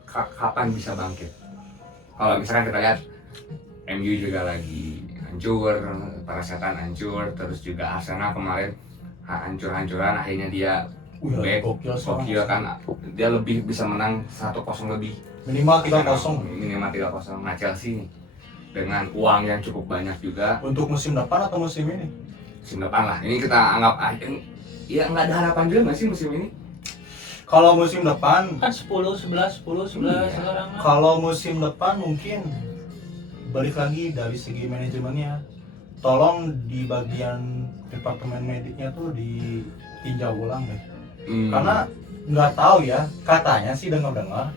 kapan bisa bangkit? Kalau misalkan kita lihat MU juga lagi hancur, para setan hancur, terus juga Arsenal kemarin hancur-hancuran, akhirnya dia back, gokil kan, dia lebih bisa menang 1-0 lebih. Minimal 3-0. Minimal 3-0. Nah Chelsea nih, dengan uang yang cukup banyak juga. Untuk musim depan atau musim ini? Musim depan lah, ini kita anggap aja, ya nggak ada harapan juga nggak sih musim ini? Kalau musim depan, Kan 10, 11 Iya. sekarang mah. kalau musim depan mungkin balik lagi dari segi manajemennya. Tolong di bagian departemen mediknya tuh ditinjau ulang deh. Karena nggak tahu ya, katanya sih dengar-dengar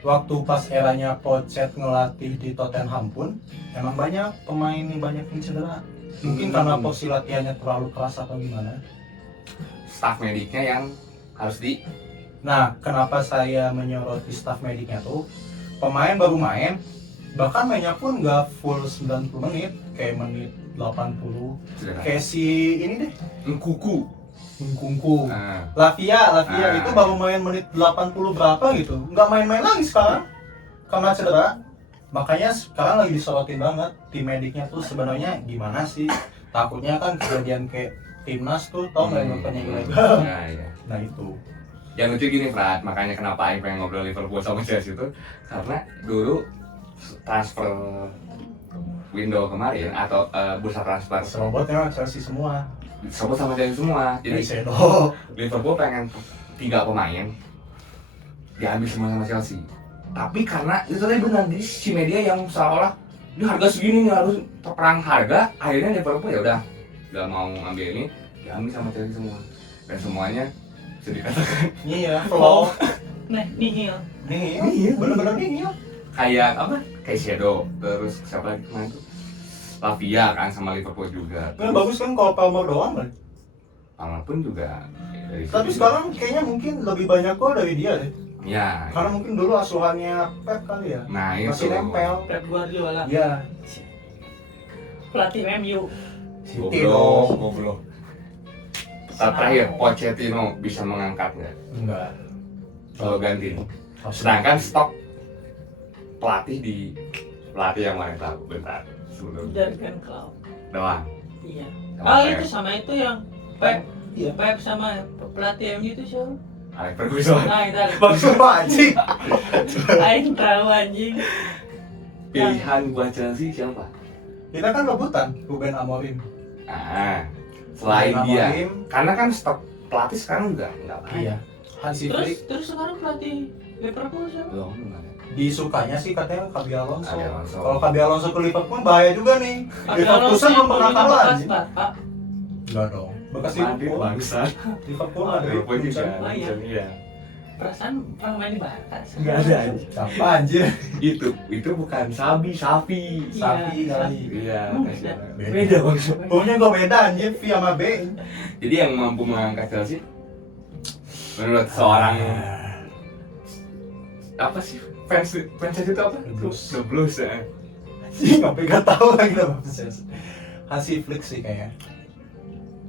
waktu pas eranya Pochettino ngelatih di Tottenham pun emang banyak pemain yang banyak yang cedera. Mungkin karena porsi latihannya terlalu keras atau gimana. Staff mediknya yang harus di Nah, kenapa saya menyoroti staff mediknya tuh? Pemain baru main, bahkan mainnya pun nggak full 90 menit, kayak menit 80. cedera. Kayak si ini deh, Kuku. Nkunku. Nah, Lavia Ah. itu baru main menit 80 berapa gitu, nggak main-main lagi sekarang karena cedera. Makanya sekarang lagi disorotin banget tim mediknya tuh sebenarnya gimana sih? Takutnya kan kejadian kayak timnas tuh, tau nggak yang nontonnya ilegal? Nah, iya. Nah itu. Yang lucu gini Frat, makanya kenapa Aing pengen ngobrol Liverpool sama Chelsea itu karena dulu transfer window kemarin atau bursa transfer Serobotnya Chelsea semua. disebut sama Chelsea semua. Jadi Caicedo. Liverpool pengen 3 pemain diambil semua sama Chelsea. Tapi karena itu tadi benar di si media yang seolah ini harga segini nih harus perang harga, akhirnya Liverpool ya udah nggak mau ngambil ini, diambil sama Chelsea semua. Dan semuanya bisa dikatakan Iya, flow. Nah, nihil. Nih, bener-bener nih. kayak apa? Kayak Shadow, terus siapa lagi kemarin tuh? Lavia kan sama Liverpool juga. Kan bagus kan kalau Palmer doang kan. Palmer pun juga dari Tapi situ sekarang kayaknya mungkin lebih banyak gol dari dia deh. juga. Ya. Karena mungkin dulu asuhannya Pep kali ya. Nah itu. Masih nempel. Pep Guardiola, Iya. pelatih MU. City Goblok, dong. goblok. Saat terakhir Pochettino bisa mengangkat nggak? Enggak. Kalau ganti. Sedangkan stok pelatih yang mana tahu bentar sebelum Jurgen Klopp. doang. Iya. Sama Oh Pep. itu sama itu yang Pep. Iya. Pep sama pelatih MU itu siapa? Alex Ferguson. Nah itu. Bagus anjing. Aing tahu anjing. Pilihan buat Chelsea siapa? Kita kan rebutan Ruben Amorim. Ah, selain Ruben dia, Amorim, karena kan stok pelatih sekarang nggak banyak. Iya. Hansi Flick Terus sekarang pelatih Liverpool siapa? Belum ada. disukanya sih katanya Xabi Alonso. Xabi Alonso. Kalau Xabi Alonso ke Liverpool bahaya juga nih. Liverpool kan belum pernah kalah anjing. Pak. Enggak dong. Bekas Madrid Liverpool. bangsa. Liverpool Madrid. Liverpool juga. Oh, iya. Iya. Perasaan pernah main di Barca. Nggak ada anjing. Siapa anjir? Itu bukan Safi. Sapi kali. Iya, Emang kasih. beda. Beda bangsa. Pokoknya gue beda anjir V sama B. Jadi yang mampu mengangkat Chelsea menurut seorang apa sih fans Chelsea itu apa? The Blues. The Blues ya. Anjing sampai gak tahu lagi nama Hansi Flick sih kayaknya.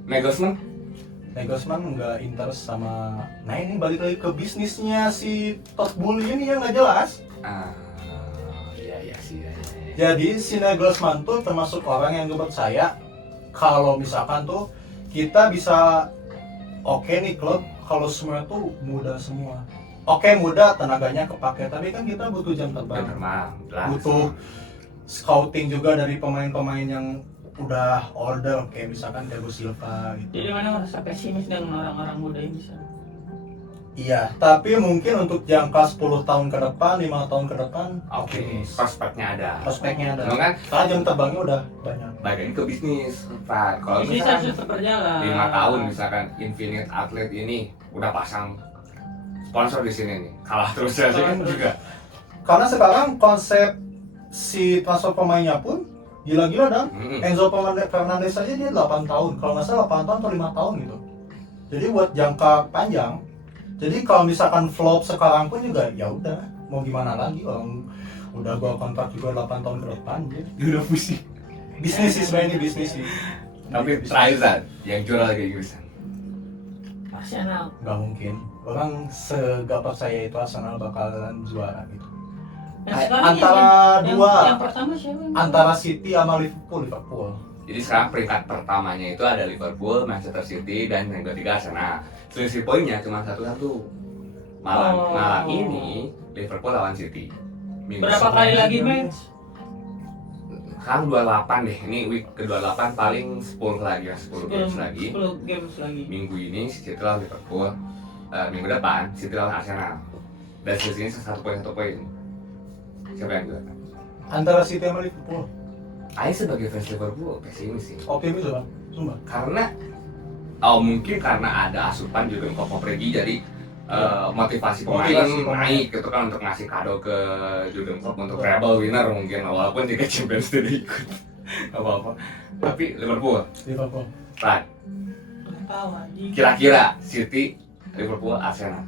Nagelsmann Nagelsmann nggak interest sama. Nah ini balik lagi ke bisnisnya si Todd Boehly ini yang nggak jelas. iya sih ya. Jadi si Nagelsmann tuh termasuk orang yang menurut saya kalau misalkan tuh kita bisa oke nih klub kalau semua tuh muda semua. Oke muda tenaganya kepake tapi kan kita butuh jam terbang. Butuh scouting juga dari pemain-pemain yang udah order kayak misalkan Thiago Silva gitu. Jadi mana merasa pesimis dengan orang-orang muda ini bisa? Iya, tapi mungkin untuk jangka 10 tahun ke depan, 5 tahun ke depan, Oke, prospeknya ada. prospeknya ada. Memang kan Karena jam terbangnya udah banyak. balik ke bisnis. Pak, kalau Bisnis misalkan harus tetap berjalan. 5 tahun misalkan Infinite Atlet ini udah pasang sponsor di sini nih, kalah terus Chelsea kan juga. Karena sekarang konsep si transfer pemainnya pun gila-gila dan Enzo Fernandez aja dia 8 tahun, kalau nggak salah 8 tahun atau 5 tahun gitu. Jadi buat jangka panjang. Jadi kalau misalkan flop sekarang pun juga ya udah, mau gimana lagi orang udah gua kontrak juga 8 tahun ke depan gitu. Dia udah pusing. bisnis sih sebenarnya, ini bisnis sih. Tapi terakhir Zat, yang juara Liga Inggris. Arsenal. Nggak mungkin. Orang segak percaya itu Arsenal bakalan juara gitu. Yang sekarang Antara dua. Yang pertama siapa? Antara City sama Liverpool. Jadi sekarang peringkat pertamanya itu ada Liverpool, Manchester City, dan yang ketiga Arsenal. Selisih poinnya cuma 1-1. Malam ini Liverpool lawan City. Berapa kali lagi match? Sekarang 28 deh, ini week ke-28 paling 10 lagi ya, 10 games lagi. 10 games lagi. Minggu ini City lawan Liverpool, minggu depan City lawan Arsenal. Dan selisihnya 1 poin. Siapa yang juara? Antara City sama Liverpool. Saya sebagai fans Liverpool pesimis sih. Optimis Bang. Sumpah. Karena mungkin karena ada asupan juga Klopp pergi, jadi motivasi pemain naik gitu kan, untuk ngasih kado ke Jurgen Klopp untuk treble winner mungkin, walaupun jika Champions tidak ikut apa-apa. Tapi Liverpool. Right. Tahu anjing. Kira-kira City, Liverpool, Arsenal.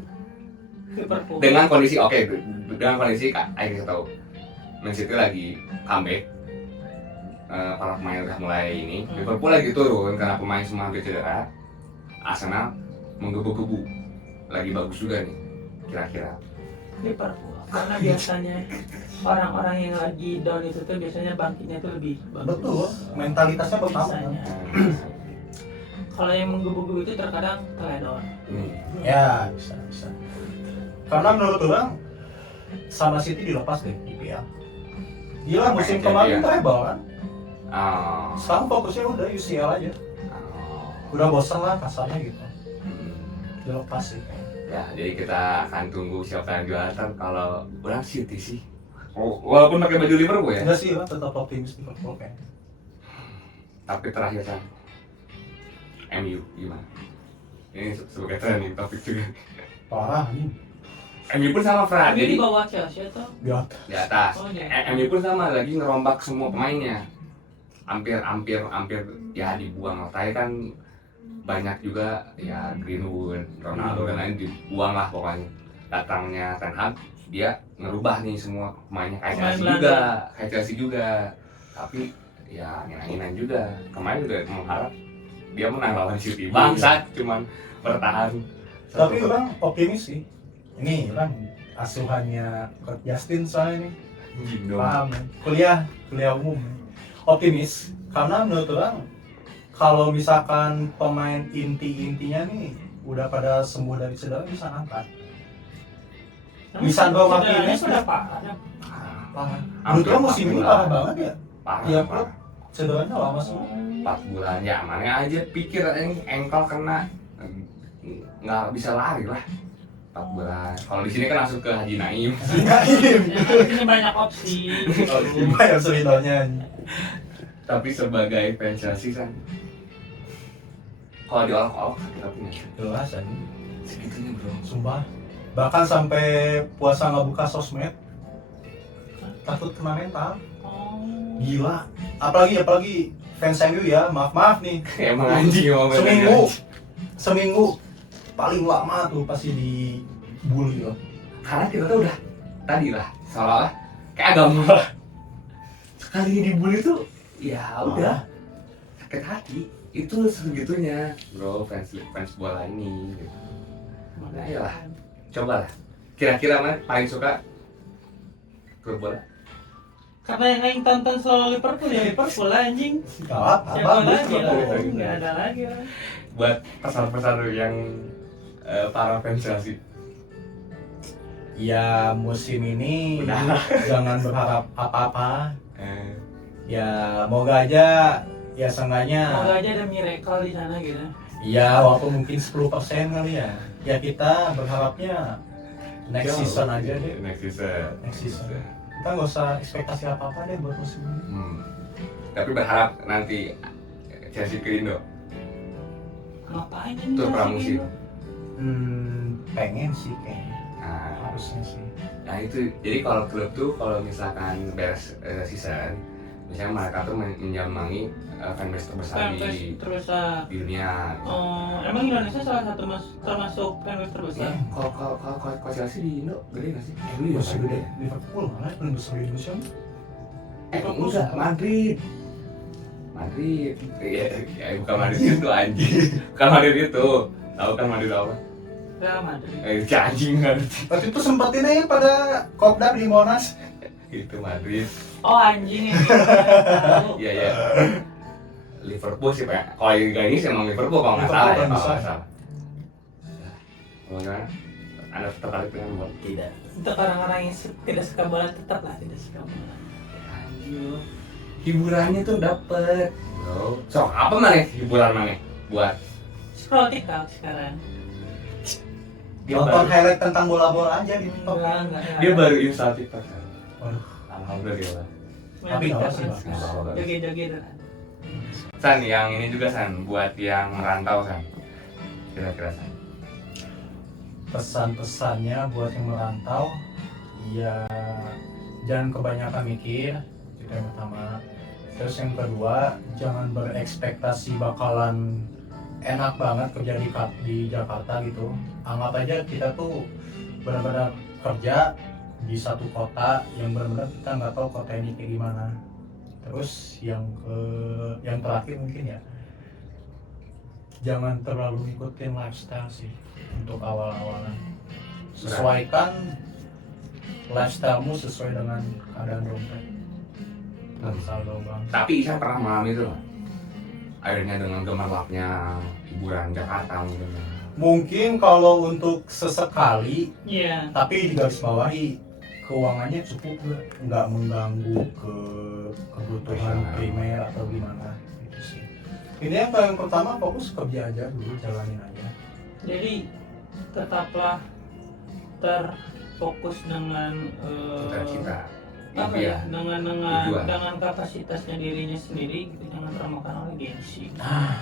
Liverpool. Dengan kondisi dengan kondisi ayo kita tahu Man City lagi comeback. Para pemain udah mulai ini. Liverpool lagi turun karena pemain semua hampir cedera. Arsenal menggebu-gebu. Lagi bagus juga nih, kira-kira. Liverpool. Karena biasanya orang-orang yang lagi down itu tuh biasanya bangkitnya tuh lebih bagus. Betul, mentalitasnya pertama. Biasanya. Kalau yang menggebu-gebu itu terkadang teledor. Ya, bisa. Karena menurut orang sama City dilepas deh IPL. Gila musim kemarin treble kan. Sekarang fokusnya udah UCL aja. Udah bosan lah kasarnya gitu. Dilepas sih. Ya, jadi kita akan tunggu siapa yang juara. Kalau orang City sih. Walaupun pakai baju Liverpool ya. Enggak sih, tetap optimis Liverpool kan. Tapi terakhir kan MU gimana? Ini sebagai trending topik juga. Parah nih. MU pun sama Fran. Jadi Jadi di bawah Chelsea atau? di atas. Oh, iya. MU pun sama, lagi ngerombak semua pemainnya. Hampir ya dibuang. Tadi kan banyak juga ya Greenwood, Ronaldo dan lain dibuang lah pokoknya. Datangnya Ten Hag, dia ngerubah nih semua pemainnya kayak Chelsea juga. Tapi ya nginan juga. Kemarin juga mengharap dia menang lawan City. Bangsat cuman bertahan. Tapi orang optimis sih. Ini orang asuhannya Coach Justin soalnya nih. Paham ya? Kuliah umum. Optimis karena menurut orang kalau misalkan pemain intinya nih udah pada sembuh dari cedera bisa angkat. Lisandro Martinez sudah parah. Parah. Menurut orang musim ini parah banget ya. Tiap klub cederanya lama semua. 4 bulan ya, mana aja pikir engkel kena nggak bisa lari lah. 4 bulan. Kalau di sini kan langsung ke Haji Naim. Ini banyak opsi. Banyak ceritanya. Tapi sebagai fans Chelsea kan, kalau diolok-olok sakit hatinya. Jelas aja. Segitunya bro. Sumpah. Bahkan sampai puasa nggak buka sosmed, takut kena mental. Gila. Apalagi fans MU ya, maaf nih. Emang anjing Seminggu paling lama tuh pasti dibully loh. Karena kita tuh udah tadi lah seolah-olah kayak agama lah. Sekali dibully tuh ya udah sakit hati. Itu segitunya bro, fans bola ini gitu. Nah iyalah, coba lah. Kira-kira mana paling suka klub bola? Karena yang lain tonton selalu Liverpool ya Liverpool anjing. Siapa lagi lah? Nggak ada lagi lah. Buat pesan-pesan yang para fans Chelsea. Ya musim ini Udah. jangan berharap apa-apa. Ya moga aja ya seenggaknya. Moga aja ada miracle di sana gitu. Ya walaupun mungkin 10% kali ya. Ya kita berharapnya next season aja deh. Next season. Kita nggak usah ekspektasi apa-apa deh buat musim ini. Tapi berharap nanti Chelsea ke Indo. Ngapain ini? Tur pramusim. Pengen sih kayaknya. Nah, Harusnya sih. nah itu jadi kalau klub tuh kalau misalkan beres season, misalnya mereka tuh menjamangi fanbase terbesar di dunia. Oh, emang Indonesia salah satu termasuk fanbase terbesar? Kalau Chelsea di Indo gede nggak sih? Iya sih gede. Liverpool malah paling besar di Indonesia. Enggak, Madrid. Madrid. Ya bukan Madrid itu anjing. Bukan Madrid itu. Tahu kan Madrid apa? Real Madrid. Anjing ngerti. Waktu itu sempat ini pada kopdar di Monas. Itu Madrid. Oh anjing yang tahu. Iya ya. Liverpool sih Pak. Kalau Liga ini sih emang Liverpool kalau nggak salah ya. Liverpool Kalau kan nggak salah. Bagaimana? Anda tertarik dengan bola? Tidak. Untuk orang-orang yang tidak suka bola tetaplah tidak suka bola. Anjir. Hiburannya tuh dapet. Bro. So, apa mana hiburan mana buat Scroll TikTok sekarang. dia Nonton baru, highlight tentang bola-bola aja di TikTok. Enggak. dia baru install TikTok kan? Waduh. Alhamdulillah. Tapi nggak apa sih, Bang. Joget-joget. San, yang ini juga San, buat yang merantau San. Kira-kira San. Pesan-pesannya buat yang merantau, ya jangan kebanyakan mikir, itu yang pertama. Terus yang kedua, jangan berekspektasi bakalan enak banget kerja di Jakarta gitu. Anggap aja kita tuh benar-benar kerja di satu kota yang benar-benar kita nggak tahu kota ini kayak gimana. Terus yang terakhir mungkin ya, jangan terlalu ngikutin lifestyle sih untuk awal-awalan. Sesuaikan lifestylemu sesuai dengan keadaan dompet. Nggak bisa bang. Tapi Isa pernah mengalami itu nggak? Akhirnya dengan gemerlapnya hiburan Jakarta mungkin. Mungkin kalau untuk sesekali, Iya. tapi digarisbawahi keuangannya cukup nggak mengganggu ke kebutuhan primer atau gimana gitu sih. Ini yang paling pertama fokus kerja aja dulu, jalanin aja. Jadi tetaplah terfokus dengan Cita-cita. apa Iya. ya, dengan Tujuan. dengan kapasitasnya dirinya sendiri gitu, jangan termakan oleh gengsi. Nah,